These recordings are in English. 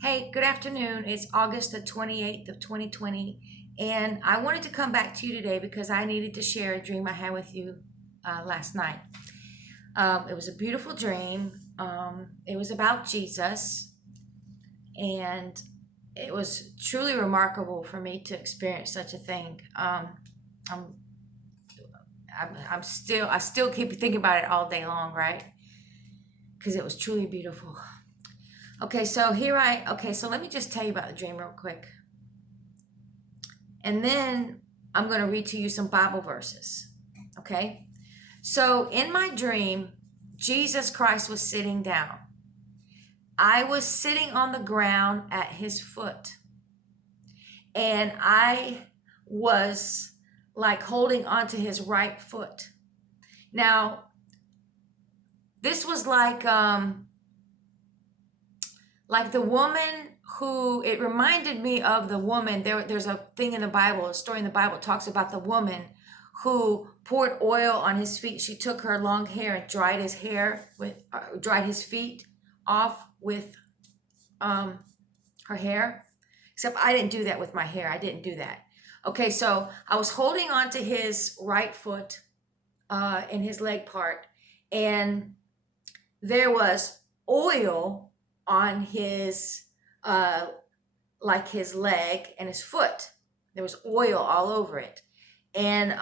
Hey, good afternoon. It's August the 28th of 2020, and I wanted to come back to you today because I needed to share a dream I had with you last night. It was a beautiful dream. It was about Jesus, and it was truly remarkable for me to experience such a thing. I'm, I still keep thinking about it all day long, right? Because it was truly beautiful. Okay, so let me just tell you about the dream real quick. And then I'm going to read to you some Bible verses. Okay? So in my dream, Jesus Christ was sitting down. I was sitting on the ground at his foot. And I was like holding onto his right foot. Now, this was like the woman who, it reminded me of the woman. There's a thing in the Bible, a story in the Bible talks about the woman who poured oil on his feet. She took her long hair and dried dried his feet off with her hair. Except I didn't do that with my hair. I didn't do that. Okay, so I was holding on to his right foot in his leg part, and there was oil on his like his leg and his foot. There was oil all over it. And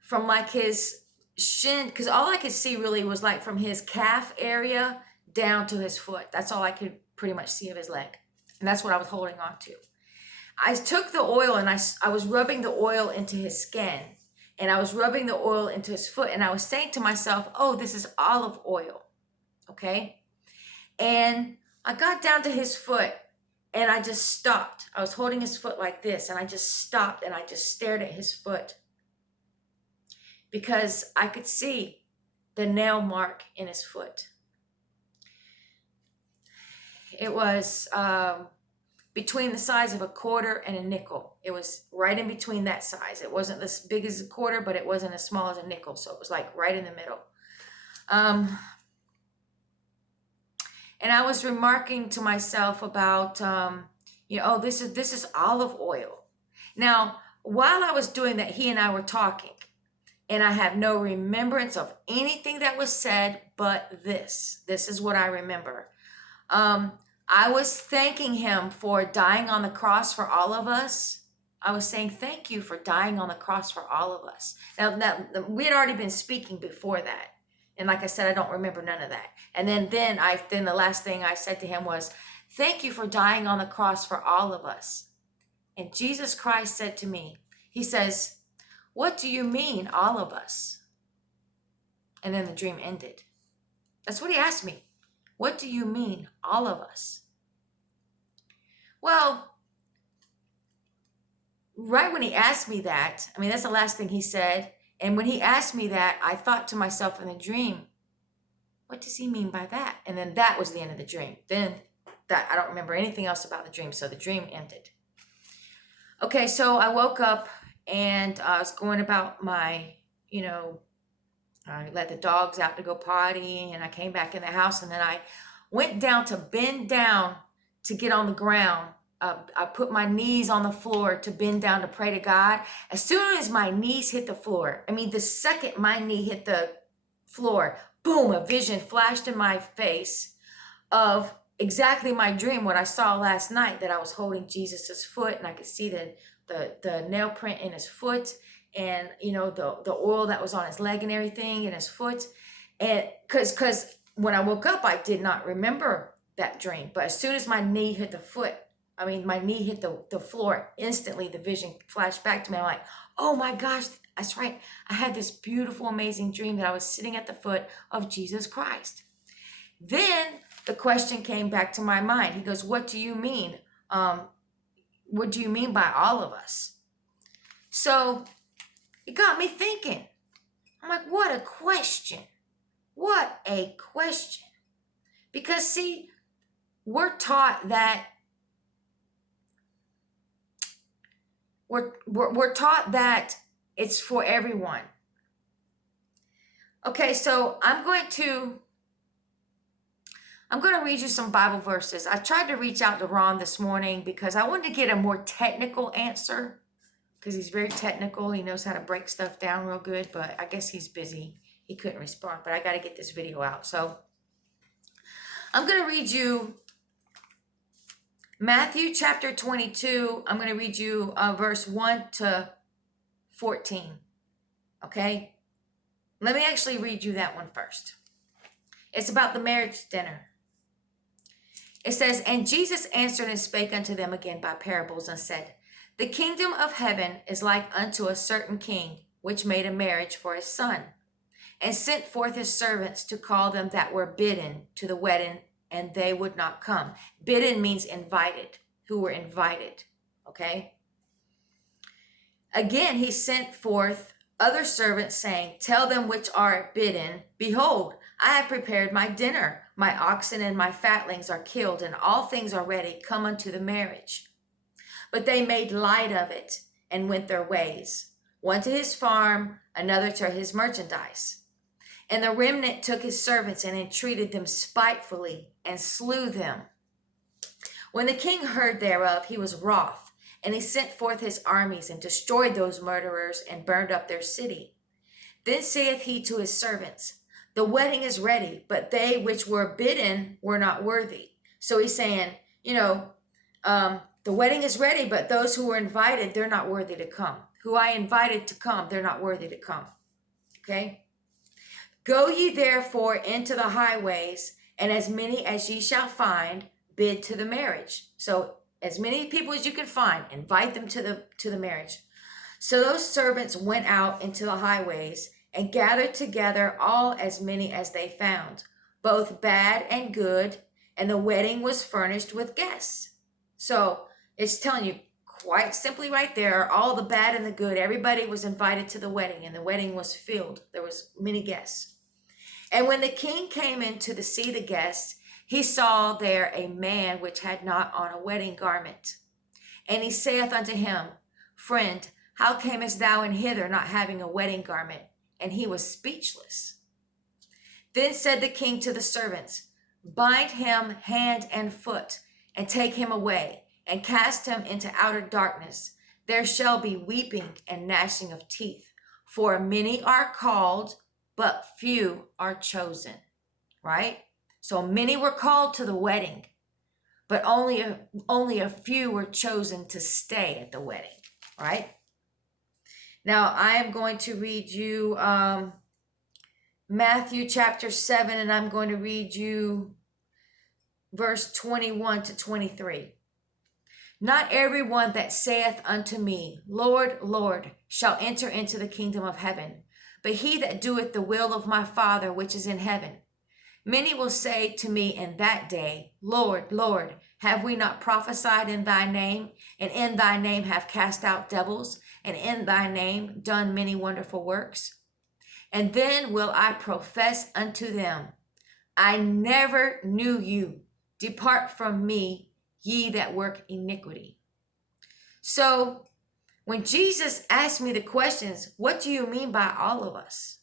from like his shin, because all I could see really was like from his calf area down to his foot. That's all I could pretty much see of his leg. And that's what I was holding on to. I took the oil and I was rubbing the oil into his skin, and I was rubbing the oil into his foot, and I was saying to myself, oh, this is olive oil. Okay. And I got down to his foot and I just stopped. I was holding his foot like this, and I just stopped and I just stared at his foot because I could see the nail mark in his foot. It was between the size of a quarter and a nickel. It was right in between that size. It wasn't as big as a quarter, but it wasn't as small as a nickel. So it was like right in the middle. And I was remarking to myself about, oh, this is olive oil. Now, while I was doing that, he and I were talking, and I have no remembrance of anything that was said, but this. This is what I remember. I was thanking him for dying on the cross for all of us. I was saying, thank you for dying on the cross for all of us. Now we had already been speaking before that. And like I said, I don't remember none of that. And then the last thing I said to him was, thank you for dying on the cross for all of us. And Jesus Christ said to me, he says, what do you mean, all of us? And then the dream ended. That's what he asked me. What do you mean, all of us? Well, right when he asked me that, I mean, that's the last thing he said. And when he asked me that, I thought to myself in the dream, what does he mean by that? And then that was the end of the dream. Then that I don't remember anything else about the dream. So the dream ended. Okay, so I woke up and I was going about my, I let the dogs out to go potty, and I came back in the house, and then I went down to bend down to get on the ground. I put my knees on the floor to bend down to pray to God. As soon as my knees hit the floor, the second my knee hit the floor, boom, a vision flashed in my face of exactly my dream, what I saw last night, that I was holding Jesus's foot, and I could see the nail print in his foot, and the oil that was on his leg and everything in his foot. And because when I woke up, I did not remember that dream. But as soon as my knee hit my knee hit the floor, instantly the vision flashed back to me. I'm like, oh my gosh, that's right. I had this beautiful, amazing dream that I was sitting at the foot of Jesus Christ. Then the question came back to my mind. He goes, what do you mean? What do you mean by all of us? So it got me thinking. I'm like, what a question. What a question. Because see, we're taught that we're taught that it's for everyone. Okay, so I'm going to I'm going to read you some Bible verses. I tried to reach out to Ron this morning because I wanted to get a more technical answer, because he's very technical. He knows how to break stuff down real good, but I guess he's busy. He couldn't respond, but I got to get this video out. So I'm going to read you Matthew chapter 22. I'm going to read you verse 1 to 14. Okay? Let me actually read you that one first. It's about the marriage dinner. It says, "And Jesus answered and spake unto them again by parables, and said, The kingdom of heaven is like unto a certain king, which made a marriage for his son, and sent forth his servants to call them that were bidden to the wedding, and they would not come." Bidden means invited, who were invited, okay? "Again, he sent forth other servants, saying, Tell them which are bidden, Behold, I have prepared my dinner. My oxen and my fatlings are killed, and all things are ready. Come unto the marriage. But they made light of it, and went their ways, one to his farm, another to his merchandise. And the remnant took his servants, and entreated them spitefully, and slew them. When the king heard thereof, he was wroth, and he sent forth his armies, and destroyed those murderers, and burned up their city. Then saith he to his servants, The wedding is ready, but they which were bidden were not worthy." So he's saying, the wedding is ready, but those who were invited, they're not worthy to come. Who I invited to come, they're not worthy to come. Okay? "Go ye therefore into the highways, and as many as ye shall find, bid to the marriage." So as many people as you can find, invite them to the marriage. So those servants went out into the highways, and gathered together all as many as they found, both bad and good, and the wedding was furnished with guests. So it's telling you quite simply right there, all the bad and the good, everybody was invited to the wedding, and the wedding was filled. There was many guests. "And when the king came in to see the guests, he saw there a man which had not on a wedding garment. And he saith unto him, Friend, how camest thou in hither not having a wedding garment? And he was speechless. Then said the king to the servants, Bind him hand and foot, and take him away, and cast him into outer darkness. There shall be weeping and gnashing of teeth, for many are called, but few are chosen." Right? So many were called to the wedding, but only a few were chosen to stay at the wedding. Right? Now, I am going to read you Matthew chapter 7, and I'm going to read you verse 21 to 23. "Not everyone that saith unto me, Lord, Lord, shall enter into the kingdom of heaven, but he that doeth the will of my Father which is in heaven. Many will say to me in that day, Lord, Lord, have we not prophesied in thy name, and in thy name have cast out devils, and in thy name done many wonderful works? And then will I profess unto them, I never knew you. Depart from me, ye that work iniquity." So when Jesus asked me the questions, what do you mean by all of us?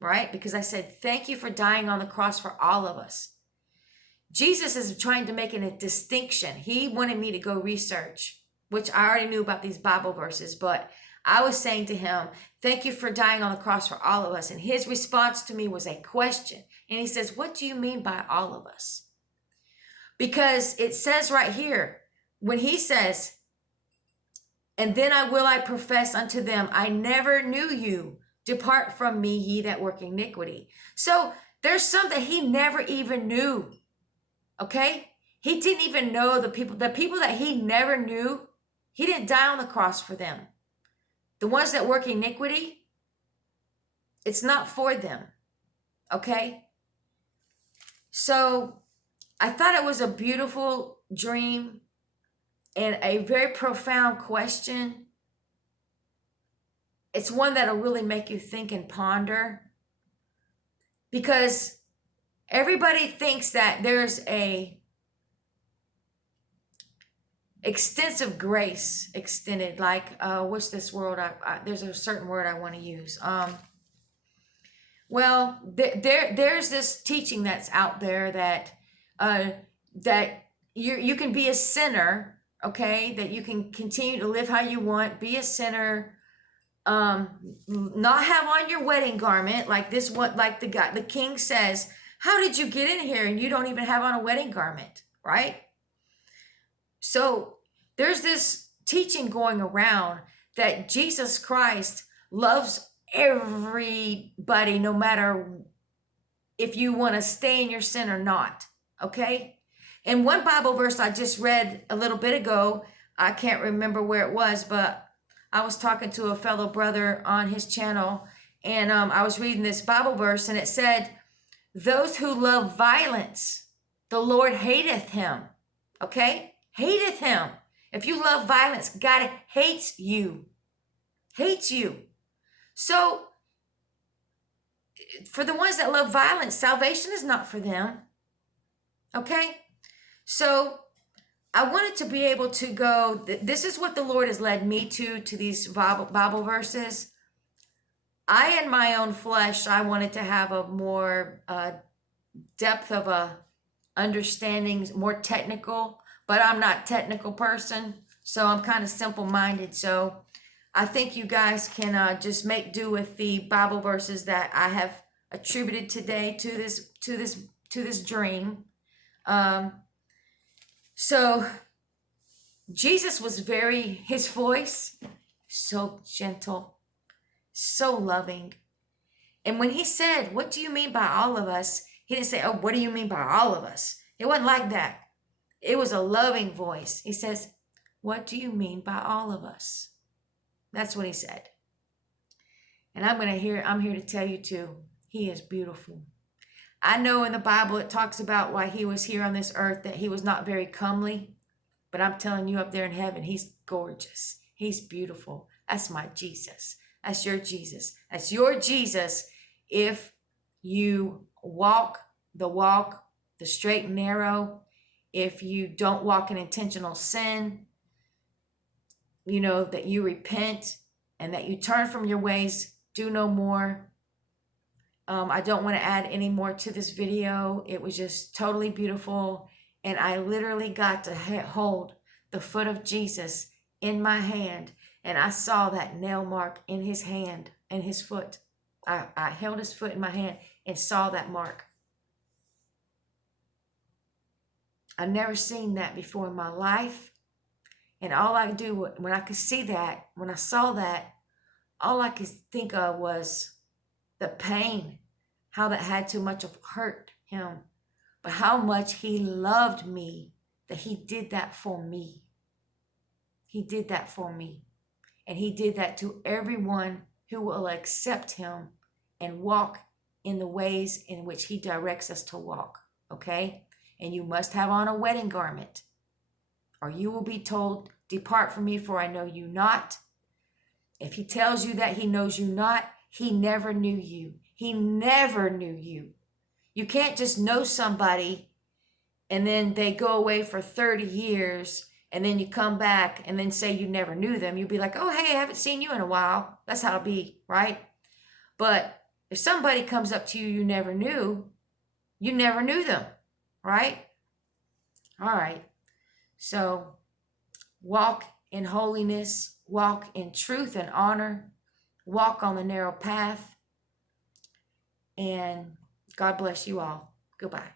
Right? Because I said, thank you for dying on the cross for all of us. Jesus is trying to make a distinction. He wanted me to go research, which I already knew about these Bible verses, but I was saying to him, thank you for dying on the cross for all of us. And his response to me was a question. And he says, what do you mean by all of us? Because it says right here, when he says, and then I profess unto them, I never knew you. Depart from me, ye that work iniquity. So there's some that he never even knew. Okay? He didn't even know the people that he never knew. He didn't die on the cross for them. The ones that work iniquity, it's not for them. Okay? So I thought it was a beautiful dream and a very profound question. It's one that'll really make you think and ponder, because everybody thinks that there's a extensive grace extended, like what's this word? There's a certain word I want to use. Well, there's this teaching that's out there that that you can be a sinner, okay, that you can continue to live how you want, be a sinner, not have on your wedding garment like this, what, like the king says, how did you get in here and you don't even have on a wedding garment, right? So there's this teaching going around that Jesus Christ loves everybody, no matter if you want to stay in your sin or not, okay? And one Bible verse I just read a little bit ago, I can't remember where it was, but I was talking to a fellow brother on his channel, and I was reading this Bible verse, and it said, those who love violence, the Lord hateth him, okay? Hateth him. If you love violence, God hates you. Hates you. So, for the ones that love violence, salvation is not for them. Okay? So, I wanted to be able to go, this is what the Lord has led me to these Bible verses. I, in my own flesh, I wanted to have a more depth of a understanding, more technical, but I'm not a technical person, so I'm kind of simple-minded. So I think you guys can just make do with the Bible verses that I have attributed today to this dream. So Jesus was his voice, so gentle, so loving. And when he said, what do you mean by all of us? He didn't say, oh, what do you mean by all of us? It wasn't like that. It was a loving voice. He says, what do you mean by all of us? That's what he said. And I'm here to tell you too, he is beautiful. I know in the Bible it talks about why he was here on this earth, that he was not very comely. But I'm telling you, up there in heaven, he's gorgeous. He's beautiful. That's my Jesus. That's your Jesus. That's your Jesus if you walk the straight and narrow, if you don't walk in intentional sin, that you repent and that you turn from your ways, do no more. I don't want to add any more to this video. It was just totally beautiful. And I literally got to hold the foot of Jesus in my hand. And I saw that nail mark in his hand and his foot. I held his foot in my hand and saw that mark. I've never seen that before in my life. And all I could do, when I could see that, when I saw that, all I could think of was the pain, how that had too much of hurt him, but how much he loved me, that he did that for me. He did that for me. And he did that to everyone who will accept him and walk in the ways in which he directs us to walk, okay? And you must have on a wedding garment, or you will be told, depart from me, for I know you not. If he tells you that he knows you not, he never knew you. He never knew you. You can't just know somebody and then they go away for 30 years and then you come back and then say you never knew them. You'd be like, oh, hey, I haven't seen you in a while. That's how it'll be, right? But if somebody comes up to you you never knew them, right? All right. So walk in holiness, walk in truth and honor, walk on the narrow path, and God bless you all. Goodbye.